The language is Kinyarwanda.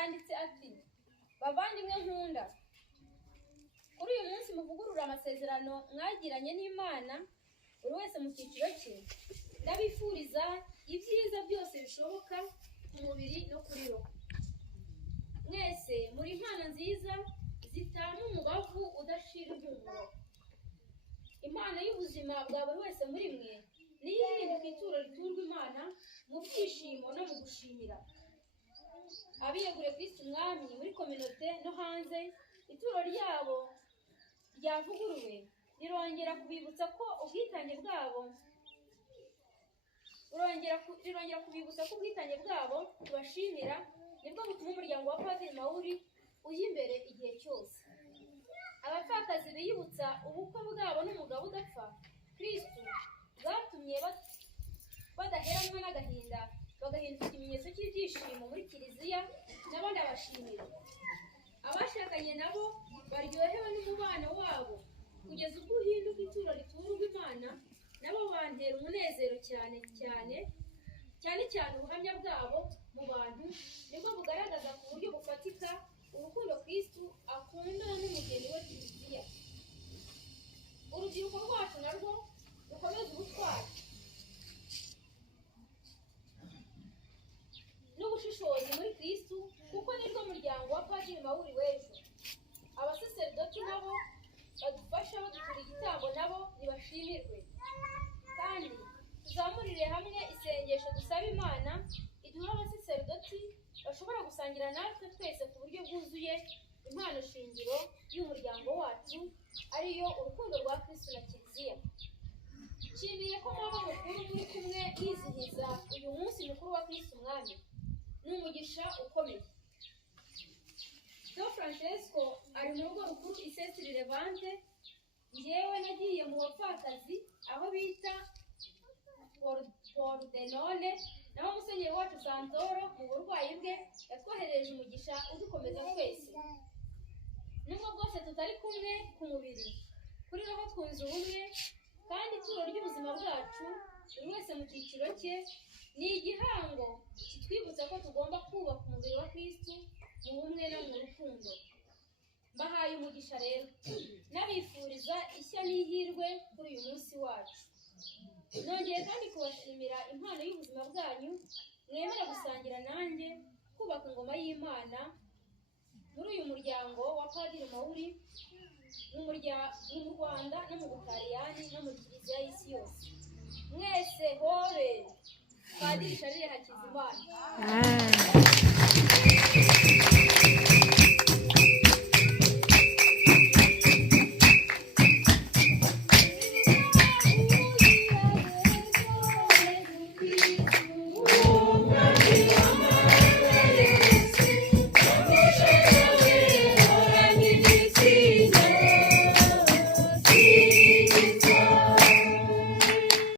yanditse ati: bavandimwe nkunda, kuri uyu munsi muvugurura amasezerano mwagiranye n'Imana buri wese mu cyiciro cye, ndabifuriza ibyiza byose bishoboka ku mubiri no kuri roho. Mwese muri impano nziza zitanga umubavu udashira impumuro. Impano y'ubuzima bwa buri wese muri mwe niyo ihinduka ituro riturwa Imana mu byishimo no mu gushimira. Abiyeguriye Kristo Umwami muri kominote no hanze, ituro ryabo ryavuguruwe rirongera kubibutsa ko ubwitange bwabo tubashimira, nibwo butuma umuryango wa Padiri Mawuri ujya imbere igihe cyose. Abapfakazi biyibutsa ubukwe bwabo n'umugabo udapfa Kristo bwatumye badaheranwa n'agahinda, bagahinduka ikimenyetso cy'ibyishimo muri kiliziya, nabo ndabashimira. Abashakanye nabo baryohewe n'umubano wabo kugeza ubwo uhinduka ituro riturwa Imana, nabo bantera umunezero cyane ubuhamya bwabo mu bantu nibwo bugaragaza ku buryo bufatika urukundo Kristo akundana n'umugeni we Kiliziya. Urubyiruko rwacu narwo rukomeza ubutwari n'ubushishozi muri Kristo, kuko nirwo muryango wa Padiri Mawuri w'ejo. Abasaserdoti nabo badufasha badutura igitambo, nabo nibashimirwe. Kandi tuzamurire hamwe isengesho dusaba Imana iduha abasaserdoti bashobora gusangira natwe twese ku buryo bwuzuye impano shingiro y'umuryango wacu, ariyo urukundo rwa Kristo na Kiliziya. Nshimiye ko mwaba mukuru muri kumwe kwizihiza uyu munsi mukuru wa Kristo Umwami. Ni umugisha ukomeye. Don Francesco ari mu rugo rukuru Isesiri Levante. Njyewe nagiye mu bapfakazi aho bita Pordenone, naho Musenyeri wacu Santoro mu burwayi bwe yatwohereje umugisha udukomeza twese. Nubwo bwose tutari kumwe ku mubiri, kuri roho twunze ubumwe, kandi ituro ry'ubuzima bwacu buri wese mu cyiciro cye ni igihango kitwibutsa ko tugomba kubaka umubiri wa Kristo mu bumwe no mu rukundo. Mbahaye umugisha rero, nabifuriza ishya n'ihirwe kuri uyu munsi wacu. Nongeye kandi kubashimira impano y'ubuzima bwanyu mwemera gusangira nanjye kubaka ingoma y'Imana muri uyu muryango wa Padiri Mawuri mu Rwanda no mu Butaliyani no mu Kiliziya y'isi yose. Mwese hore! Padiri Charles Hakizimana.